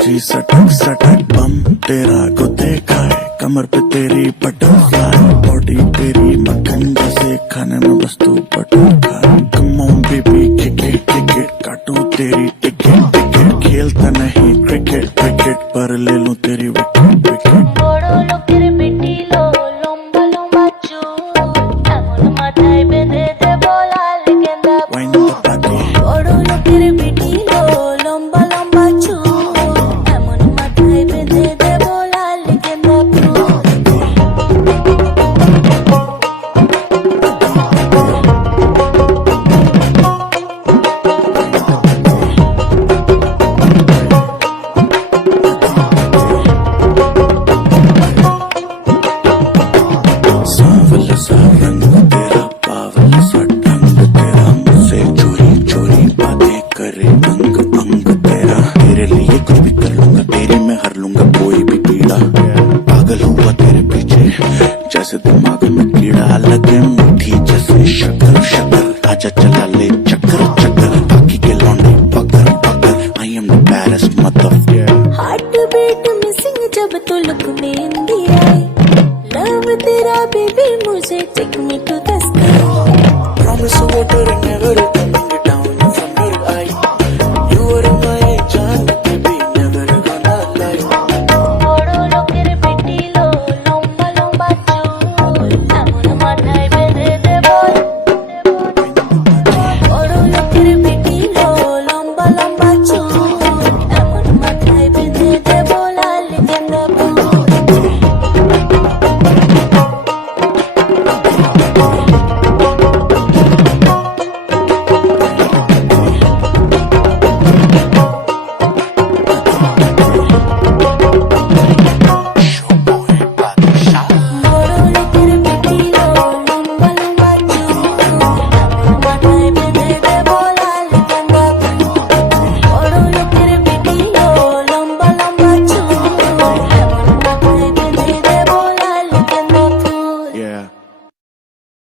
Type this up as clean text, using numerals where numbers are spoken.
जी सटक सटक बम तेरा को देखा है, कमर पे तेरी बटरफ्लाई, बॉडी तेरी मक्खन जैसे, खाने में बस तू बटर खा। Come on baby kick it काटू तेरी टिकट टिकट, खेलता नहीं क्रिकेट क्रिकेट पर ले लूं तेरी विकेट विकेट। বড় লোকের বেটি লো লম্বা লম্বা চুল, এমন মাথায় বেঁধে দেব লাল গেঁদা Wind full. up the body, বড় লোকের বেটি লো লম্বা লম্বা চুল, এমন মাথায় বেঁধে দেব লাল গেঁদা ফুল। सांवला सा रंग तेरा, बावला सा ढंग तेरा, मुझसे चोरी चोरी बातें करे अंग अंग तेरा। तेरे लिए कुछ भी कर लूंगा, तेरी मैं हर लूंगा कोई भी पीड़ा। पागल हुआ तेरे पीछे जैसे दिमाग में कीड़ा, लगे मीठी जैसे शक्कर शक्कर, आजा चला ले चक्कर चक्कर, बाकी के लौंडे पकड़ पकड़। I am the baddest mother. Heart beat missing जब तो लुक में हिंदी आई, लव तेरा बेबी मुझे take me to the sky. Promise water and never